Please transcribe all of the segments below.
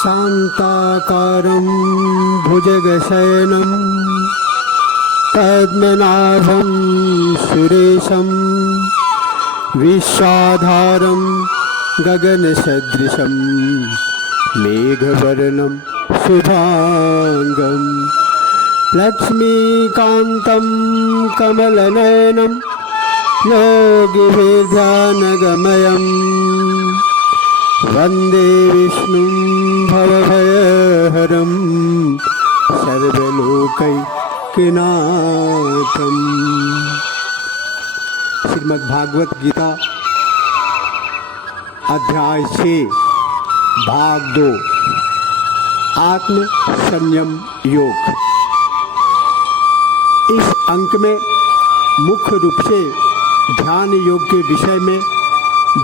शान्ताकारं भुजगशयनं पद्मनाभं सुरेशं विश्वाधारं गगनसदृशं मेघवर्णं शुभांगं लक्ष्मीकान्तं कमलनयनं योगिभिर्ध्यानगमयं वन्दे विष्णुं भवभयहरं सर्वलोकैकनाथं। श्रीमद् भागवत गीता अध्याय 6 भाग 2 आत्म संयम योग। इस अंक में मुख्य रूप से ध्यान योग के विषय में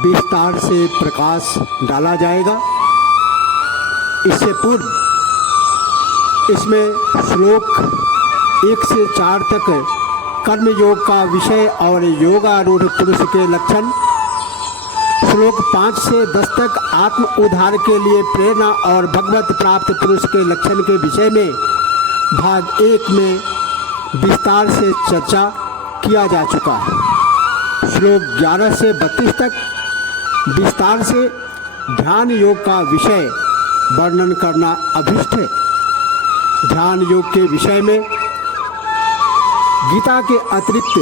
विस्तार से प्रकाश डाला जाएगा। इससे पूर्व इसमें श्लोक 1 से 4 तक कर्म योग का विषय और योगारूढ़ पुरुष के लक्षण, श्लोक 5 से 10 तक आत्म उद्धार के लिए प्रेरणा और भगवत प्राप्त पुरुष के लक्षण के विषय में भाग 1 में विस्तार से चर्चा किया जा चुका है। श्लोक 11 से 32 तक विस्तार से ध्यान योग का विषय वर्णन करना अभिष्ट है। ध्यान योग के विषय में गीता के अतिरिक्त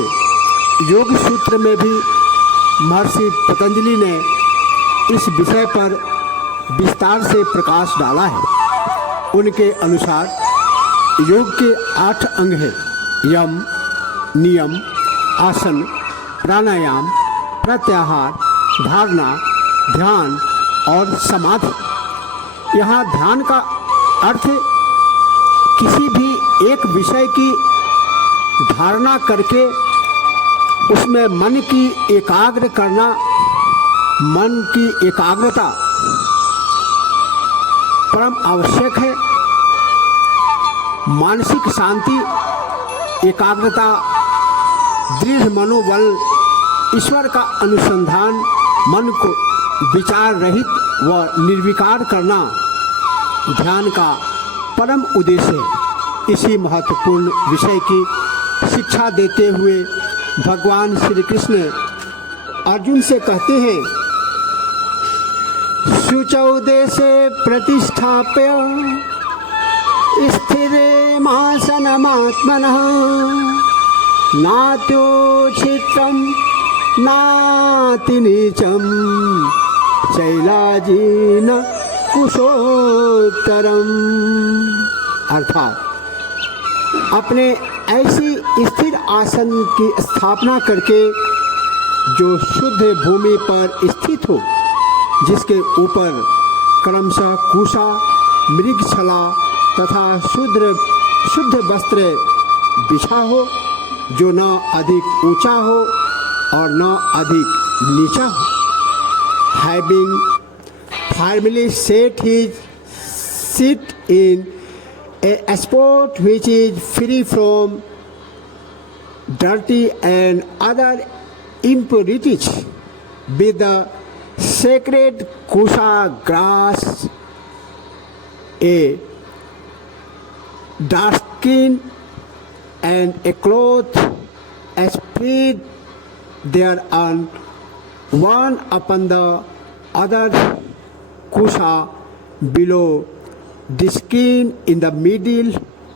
योग सूत्र में भी महर्षि पतंजलि ने इस विषय पर विस्तार से प्रकाश डाला है। उनके अनुसार योग के 8 अंग हैं: यम, नियम, आसन, प्राणायाम, प्रत्याहार, धारणा, ध्यान और समाधि। यहाँ ध्यान का अर्थ किसी भी एक विषय की धारणा करके उसमें मन की एकाग्र करना, मन की एकाग्रता परम आवश्यक है। मानसिक शांति, एकाग्रता, दृढ़ मनोबल, ईश्वर का अनुसंधान, मन को विचार रहित व निर्विकार करना ध्यान का परम उद्देश्य है। इसी महत्वपूर्ण विषय की शिक्षा देते हुए भगवान श्री कृष्ण अर्जुन से कहते हैं, शुचौ देशे प्रतिष्ठाप्य स्थिरमासनमात्मनः नात्योचितं नातिनीचं शैलाजीन कुशोत्तरम्। अर्थात अपने ऐसी स्थिर आसन की स्थापना करके जो शुद्ध भूमि पर स्थित हो, जिसके ऊपर क्रमशः कुशा, मृगछला तथा शुद्ध वस्त्र बिछा हो, जो न अधिक ऊंचा हो और न अधिक नीचा हो। Having firmly set his seat in a spot which is free from dirty and other impurities with the sacred kusha grass, a darskin and a cloth spread thereon, one upon the other, kusha below, the skin in the middle,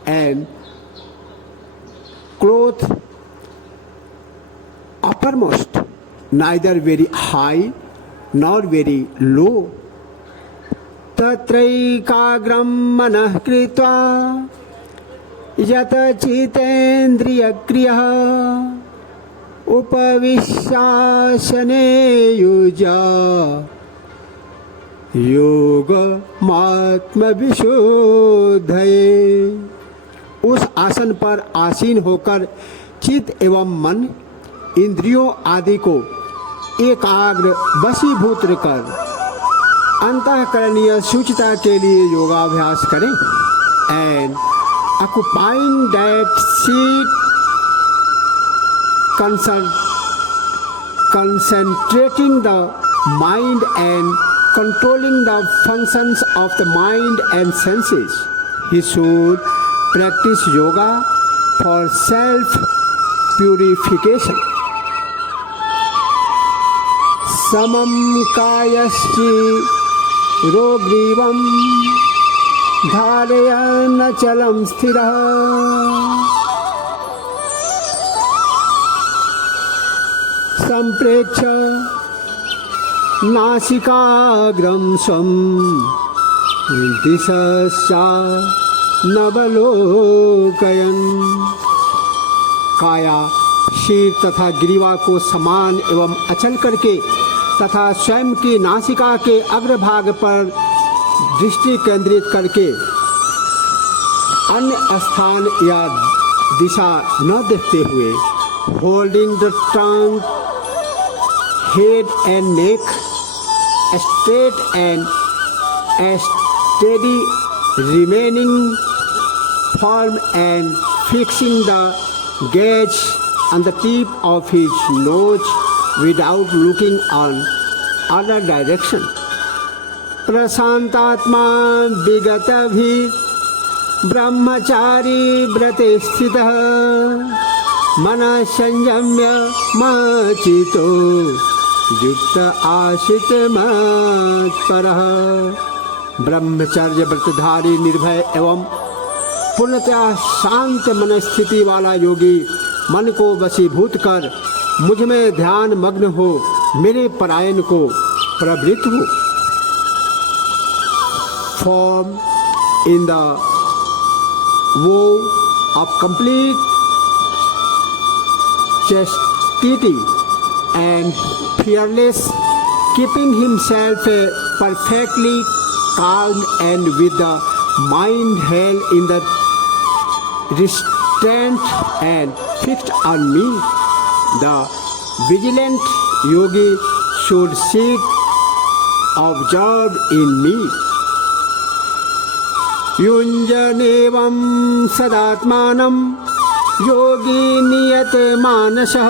and cloth uppermost, neither very high nor very low. तत्रैकाग्रं मनः कृत्वा यत चितेन्द्रियक्रियः उपविश्यासने युज्य योगमात्मविशुद्धये। उस आसन पर आसीन होकर चित्त एवं मन, इंद्रियों आदि को एकाग्र वशीभूत कर अंतःकरणीय शुचिता के लिए योगाभ्यास करें। And occupying that seat concentrating the mind and controlling the functions of the mind and senses. He should practice yoga for self-purification. समम कायश्चि रोग्रीवं धारयन् चलं स्थिरः संप्रेक्ष्य नासिकाग्रं स्वं दिशश्चा नवलोकयन्। काया शीर तथा ग्रीवा को समान एवं अचल करके तथा स्वयं की नासिका के अग्रभाग पर दृष्टि केंद्रित करके अन्य स्थान या दिशा न देखते हुए holding the tongue, head and neck straight and steady, remaining firm and fixing the gaze on the tip of his nose without looking on other direction. प्रशांतात्मा विगतभि ब्रह्मचारी व्रते स्थितः मनः संयम्य मचितो युक्त आशित मत्परः। ब्रह्मचर्य व्रतधारी निर्भय एवं पूर्णतः शांत मन स्थिति वाला योगी मन को वशीभूत कर मुझ में ध्यान मग्न हो मेरे परायण को प्रवृत्त हो। फॉर्म इन द वो of complete chastity and fearless, keeping himself perfectly calm and with the mind held in the restraint and fixed on me. The vigilant yogi should seek observed in me. युञ्जनेवं सदात्मानं योगी नियत मानसः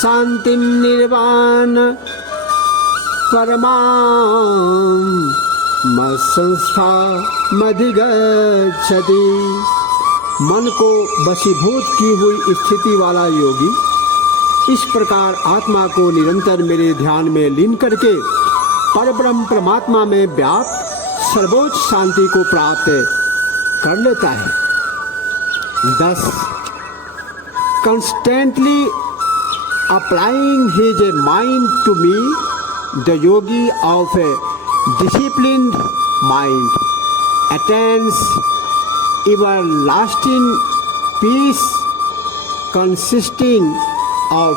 शांतिं निर्वाण परमां मत्संस्था मधिगच्छति। मन को वशीभूत की हुई स्थिति वाला योगी इस प्रकार आत्मा को निरंतर मेरे ध्यान में लीन करके परब्रह्म परमात्मा में व्याप्त सर्वोच्च शांति को प्राप्त कर लेता है। Thus, constantly applying his mind to me, the yogi of a disciplined mind attains everlasting peace consisting of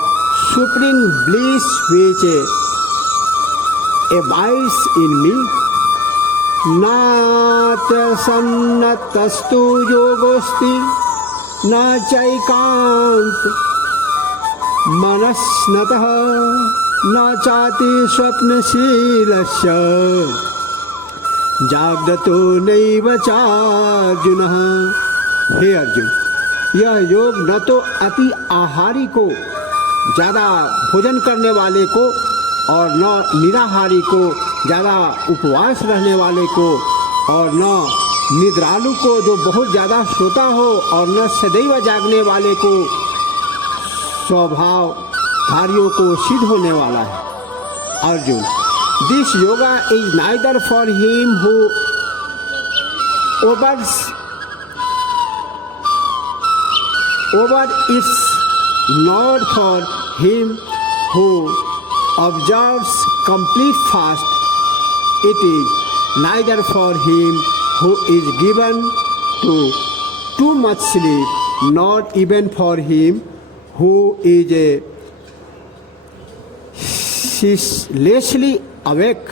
supreme bliss which abides in me. नात्यसन्नतस्तु योगोस्ति न चैकान्त मनस्नतः न चाति स्वप्नशीलस्य जाग्रतो नैव चार्जुनः। हे अर्जुन, यह योग न तो अति आहारी को, ज़्यादा भोजन करने वाले को, और न निराहारी को, ज़्यादा उपवास रहने वाले को, और न निद्रालु को जो बहुत ज़्यादा सोता हो, और न सदैव जागने वाले को स्वभावधारियों को सिद्ध होने वाला है। Arjun, this yoga is neither for him who overs it's not for him who observes complete fast. It is neither for him who is given to too much sleep, not even for him who is ceaselessly awake.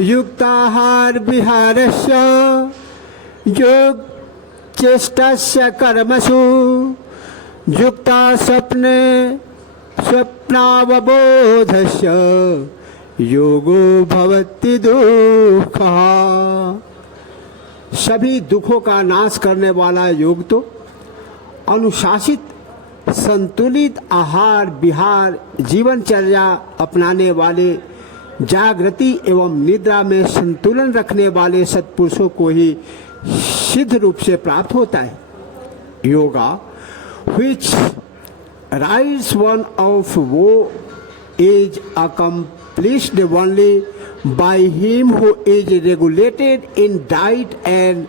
युक्ताहार विहारस्य योग चेष्टस्य कर्मसु युक्ता स्वप्ने स्वप्नावबोधस्य योगो भवति दुःखः। सभी दुखों का नाश करने वाला योग तो अनुशासित संतुलित आहार विहार जीवनचर्या अपनाने वाले जागृति एवं निद्रा में संतुलन रखने वाले सत्पुरुषों को ही सिद्ध रूप से प्राप्त होता है। Yoga which rise one of woe is accomplished only by him who is regulated in diet and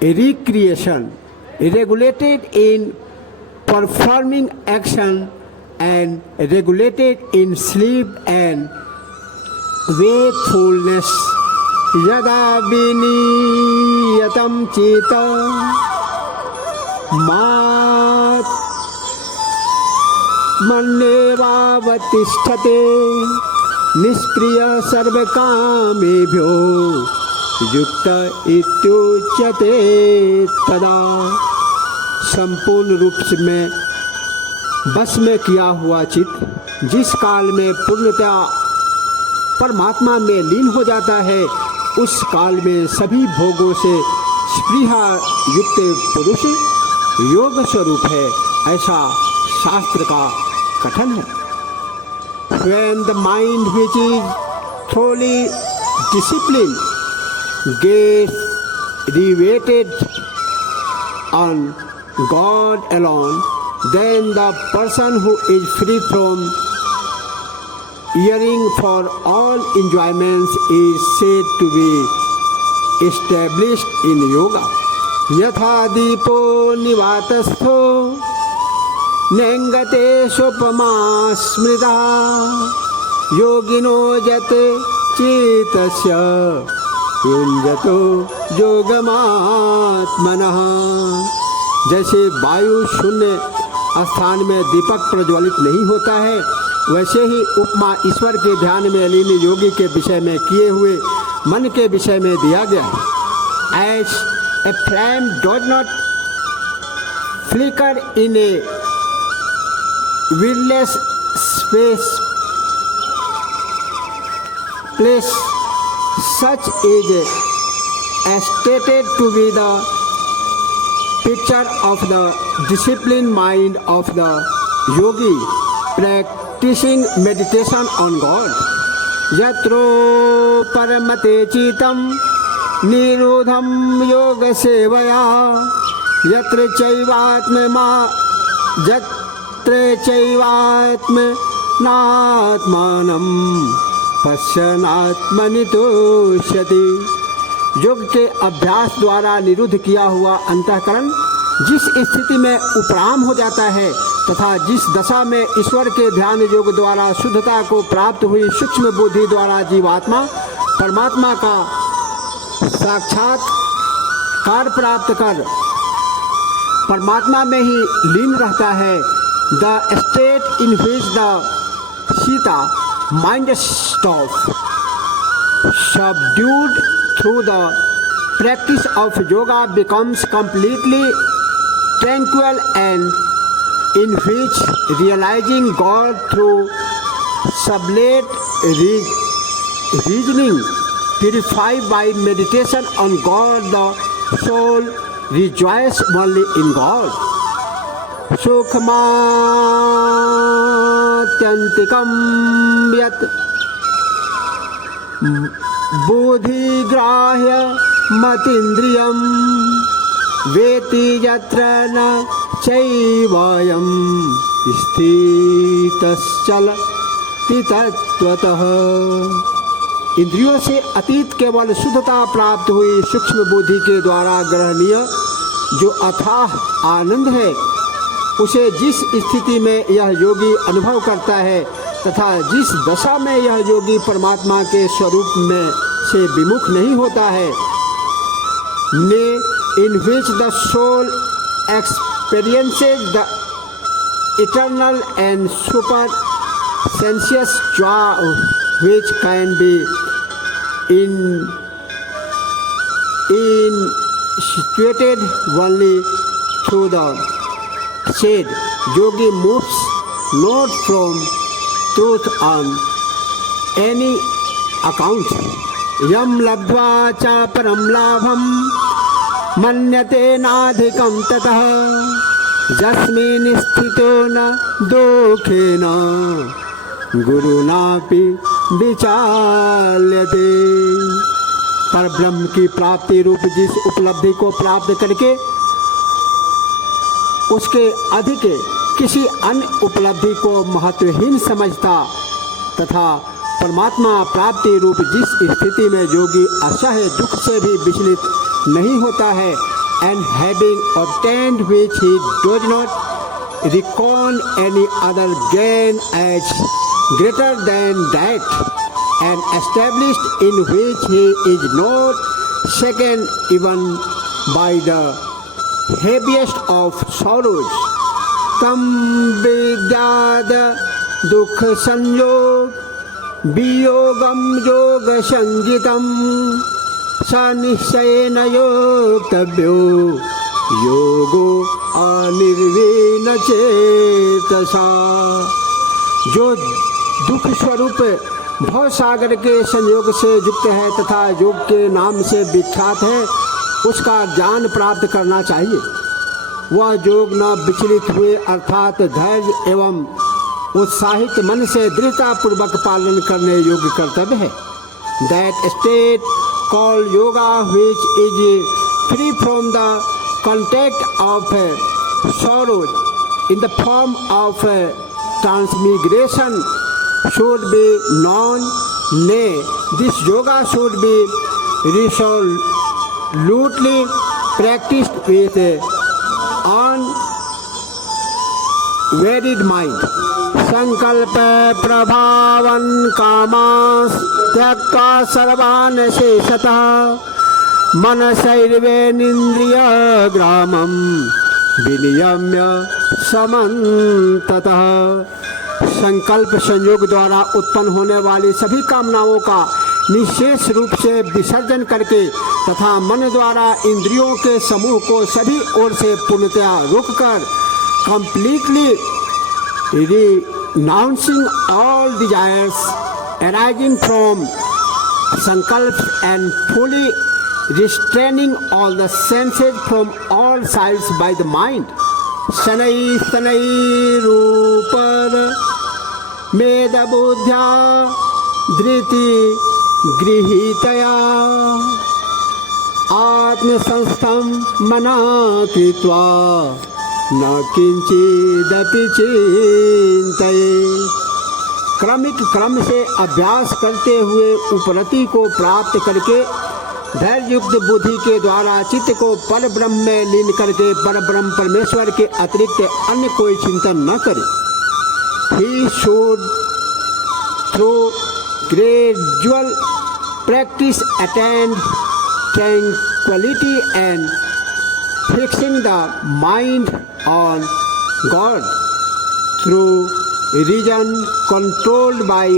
recreation, regulated in performing action and regulated in sleep and wakefulness. Yada viniyatam chita mat मन्नेवावतिष्ठते निष्प्रिय सर्वकामेभ्यो युक्त इत्युच्यते तदा। संपूर्ण रूप में बस में किया हुआ चित्त जिस काल में पूर्णतया परमात्मा में लीन हो जाता है, उस काल में सभी भोगों से स्पृहा युक्त पुरुष योग स्वरूप है, ऐसा शास्त्र का कथन है। When the mind which is thoroughly disciplined gets riveted on God alone, then the person who is free from yearning for all enjoyments is said to be established in yoga. Yatha deepo nivatastho नेंगते सोपमा स्मृता योगिनो जते चेतस्य युञ्जतो योगमात्मनः। जैसे वायु शून्य स्थान में दीपक प्रज्वलित नहीं होता है, वैसे ही उपमा ईश्वर के ध्यान में लीन योगी के विषय में किए हुए मन के विषय में दिया गया है। As a flame does not flicker in a windless place, such is stated to be the picture of the disciplined mind of the yogi practicing meditation on God. Yatro paramate chitam nirodham yoga sevaya yatra chaivatma चैवात्मनात्मानं पश्यनात्मनि तुष्यति। योग के अभ्यास द्वारा निरुद्ध किया हुआ अंतःकरण जिस स्थिति में उपराम हो जाता है तथा जिस दशा में ईश्वर के ध्यान योग द्वारा शुद्धता को प्राप्त हुई सूक्ष्म बुद्धि द्वारा जीवात्मा परमात्मा का साक्षात्कार प्राप्त कर परमात्मा में ही लीन रहता है, the state in which the Sita mind stop subdued through the practice of yoga becomes completely tranquil and in which realizing God through sublate reasoning purified by meditation on God, the soul rejoices only in God. सुखमात्यन्तिकं यत् बुद्धिग्राह्य मतीन्द्रियं वेति यत्र न चैवयं स्थितश्चलति तत्त्वतः। इंद्रियों से अतीत केवल शुद्धता प्राप्त हुई सूक्ष्म बुद्धि के द्वारा ग्रहणीय जो अथाह आनंद है, उसे जिस स्थिति में यह योगी अनुभव करता है तथा जिस दशा में यह योगी परमात्मा के स्वरूप में से विमुख नहीं होता है, ने in which the soul experiences the eternal and super sensuous joy which can be instituted only through the said yogi moves not from truth on any account. Yam labdva cha param labham manyate nadhikam tatah jasmin sthito na dokhena gurunapi विचाल्यते। पर ब्रह्म की प्राप्ति रूप जिस उपलब्धि को प्राप्त करके उसके अधिक किसी अन्य उपलब्धि को महत्वहीन समझता तथा परमात्मा प्राप्ति रूप जिस स्थिति में योगी असह्य दुख से भी विचलित नहीं होता है, and having obtained which he does not reckon any other gain as greater than that, and established in which he is not shaken even by the heaviest of sorrows, tam vidyad dukh sanjog वियोगम योग संगितम स निश्चयेन योक्तव्यो योगो अनिर्वीण चेतसा। जो दुख स्वरूप भव सागर के संयोग से युक्त है तथा योग के नाम से विख्यात है, उसका ज्ञान प्राप्त करना चाहिए। वह योग न विचलित हुए अर्थात धैर्य एवं उत्साहित मन से दृढ़ता पूर्वक पालन करने योग्य कर्तव्य है। That state called yoga which is free from the contact of sorrows in the form of transmigration should be known. Nay, this yoga should be resolutely practiced with unwearied mind. संकल्प प्रभावन कामास त्यक्त्वा सर्वान् शेषतः मनसैर्वेन्द्रिय ग्रामं विनियम्य समन्ततः। संकल्प संयोग द्वारा उत्पन्न होने वाली सभी कामनाओं का निशेष रूप से विसर्जन करके तथा मन द्वारा इंद्रियों के समूह को सभी ओर से पूर्णतया रोककर completely renouncing all desires arising from sankalps and fully restraining all the senses from all sides by the mind. Shanai stanai rupar meda buddhya dhriti grihitaya atma sanstham mana kritva न किंचिदपि चिंतये। क्रमिक क्रम से अभ्यास करते हुए उपरति को प्राप्त करके धैर्ययुक्त बुद्धि के द्वारा चित्त को पर ब्रह्म में लीन करके पर ब्रह्म परमेश्वर के अतिरिक्त अन्य कोई चिंतन न करे। He should through gradual practice attain tranquility and fixing the mind on God through reason controlled by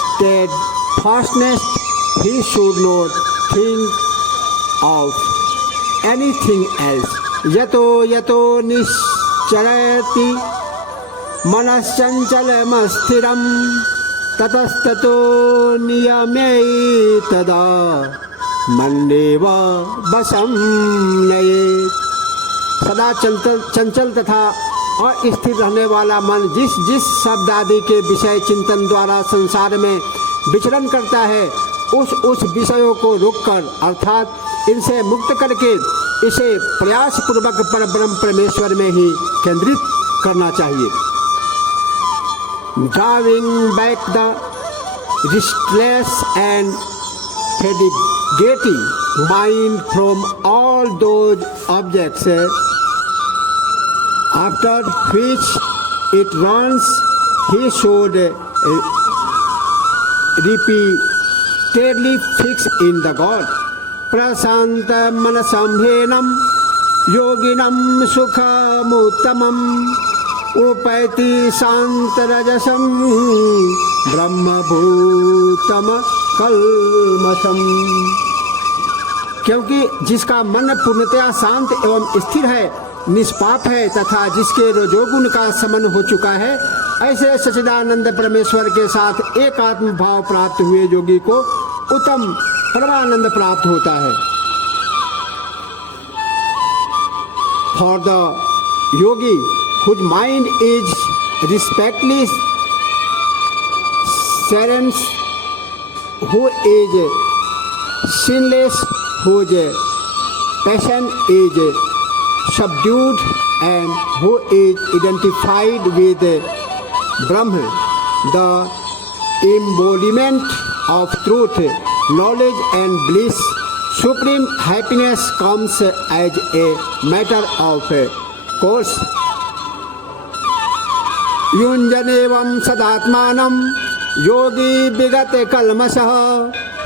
steadfastness. He should not think of anything else. Yato yato nischarati मनश्चञ्चलमस्थिरं ततस्ततो नियम्यै तदा मन्देव वशं नयेत्। सदा चंचल तथा अस्थिर रहने वाला मन जिस जिस शब्द आदि के विषय चिंतन द्वारा संसार में विचरण करता है, उस विषयों को रोककर अर्थात इनसे मुक्त करके इसे प्रयास पूर्वक परब्रह्म परमेश्वर में ही केंद्रित करना चाहिए। Driving back the restless and fatiguing mind from all those objects after which it runs, he should repeatedly fix in the God. Prasanta manasambhenam yoginam sukhamuttamam उपैति शांतरजसम ब्रह्मभूतम कल्मषम। क्योंकि जिसका मन पूर्णतया शांत एवं स्थिर है, निष्पाप है तथा जिसके रजोगुण का समन हो चुका है, ऐसे सच्चिदानंद परमेश्वर के साथ एक आत्म भाव प्राप्त हुए योगी को उत्तम परमानंद प्राप्त होता है। For the yogi whose mind is respectfully serens, who is sinless, whose passion is subdued, and who is identified with Brahma, the embodiment of truth, knowledge and bliss. Supreme happiness comes as a matter of course. युञ्जनेवं सदात्मानं योगी विगत कल्मषः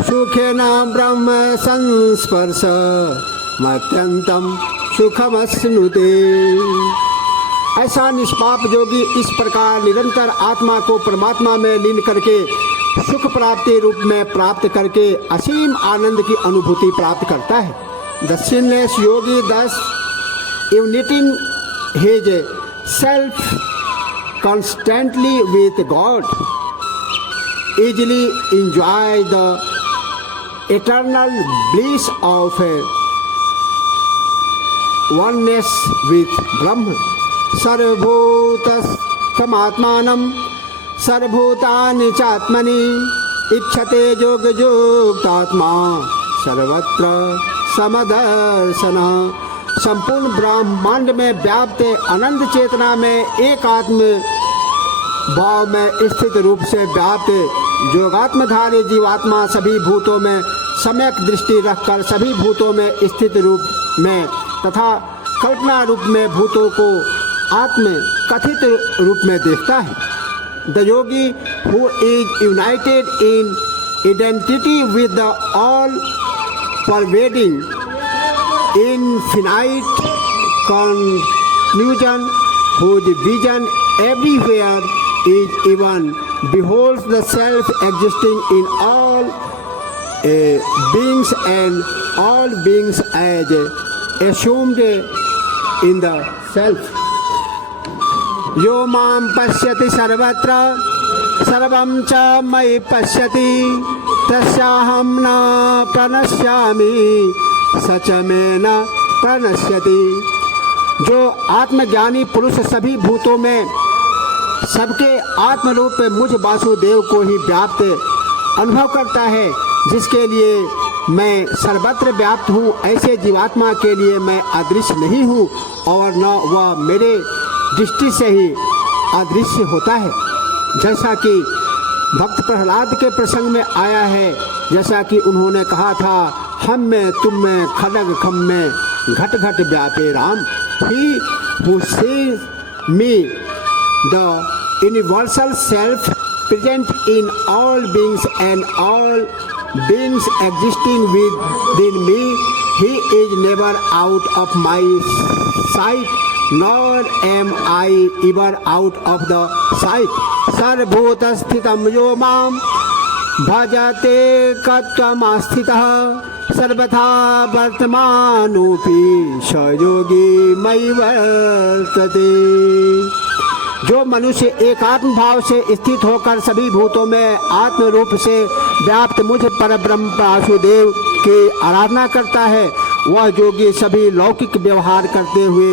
सुखेन ब्रह्म संस्पर्श मत्यन्तं सुखमश्नुते। ऐसा निष्पाप योगी इस प्रकार निरंतर आत्मा को परमात्मा में लीन करके सुख प्राप्ति रूप में प्राप्त करके असीम आनंद की अनुभूति प्राप्त करता है। The sinless Yogi thus uniting his self constantly with God easily enjoy the eternal bliss of oneness with Brahma. सर्वभूतस्थमात्मानं सर्वभूतानि चात्मनि इच्छते योगयुक्तात्मा सर्वत्र समदर्शनः। संपूर्ण ब्रह्मांड में व्याप्त अनंत चेतना में एक आत्म भाव में स्थित रूप से व्याप्त योगात्मधारी जीवात्मा सभी भूतों में सम्यक दृष्टि रखकर सभी भूतों में स्थित रूप में तथा कल्पना रूप में भूतों को आत्म कथित रूप में देखता है। The Yogi who is United in identity with the all pervading infinite conclusion, whose vision everywhere is even, beholds the self existing in all beings and all beings as assumed in the self. Yo mam pashyati sarvatra sarvam cha mai pashyati tasyaham na pranashyami सच में न प्रणश्यति। जो आत्मज्ञानी पुरुष सभी भूतों में सबके आत्मरूप मुझ वासुदेव को ही व्याप्त अनुभव करता है, जिसके लिए मैं सर्वत्र व्याप्त हूँ, ऐसे जीवात्मा के लिए मैं अदृश्य नहीं हूँ और न वह मेरे दृष्टि से ही अदृश्य होता है। जैसा कि भक्त प्रहलाद के प्रसंग में आया है, जैसा कि उन्होंने कहा था, हम में तुम में खड़ग खम में घट घट व्यापे राम। He who sees me, the universal self present in all beings and all beings existing within me, he is never out of my sight, nor am I ever out of the sight. सर्वभूत स्थितं यो मां भजते कत्वमास्थितः सर्वथा वर्तमानोऽपि स योगी मयि वर्तते। जो मनुष्य एकात्म भाव से स्थित होकर सभी भूतों में आत्म रूप से व्याप्त मुझ परब्रह्म वासुदेव की आराधना करता है, वह योगी सभी लौकिक व्यवहार करते हुए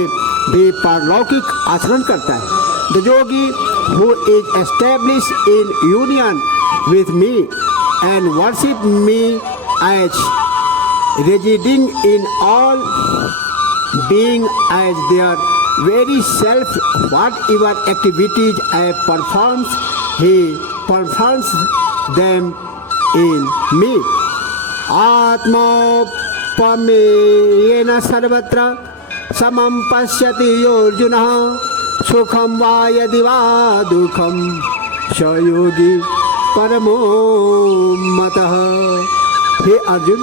भी पारलौकिक आचरण करता है। The Yogi who is established in union with me and worship me as residing in all being as their very self, whatever activities I performs, he performs them in me. आत्मोपमेयेन सर्वत्र समं पश्यति योऽर्जुनः सुखं वा यदि वा दुःखं स योगी परमो मतः। हे अर्जुन,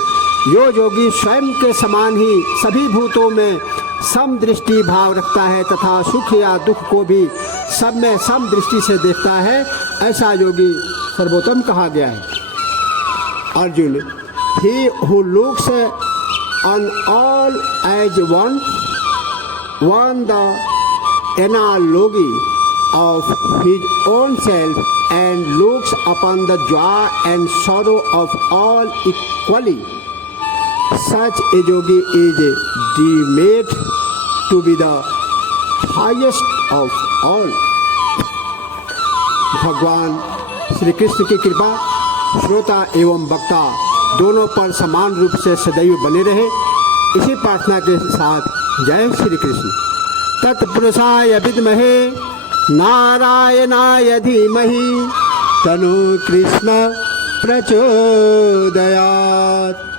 यो योगी स्वयं के समान ही सभी भूतों में समदृष्टि भाव रखता है तथा सुख या दुख को भी सब में समदृष्टि से देखता है, ऐसा योगी सर्वोत्तम कहा गया है। Arjun, he who looks on all as one the analogy of his own self and looks upon the joy and sorrow of all equally, such a yogi is deemed to be the highest of all. भगवान श्री कृष्ण की कृपा श्रोता एवं वक्ता दोनों पर समान रूप से सदैव बने रहे, इसी प्रार्थना के साथ जय श्री कृष्ण। तत्पुरुषाय विद्महे नारायणाय धीमहि तन्नो कृष्ण प्रचोदयात्।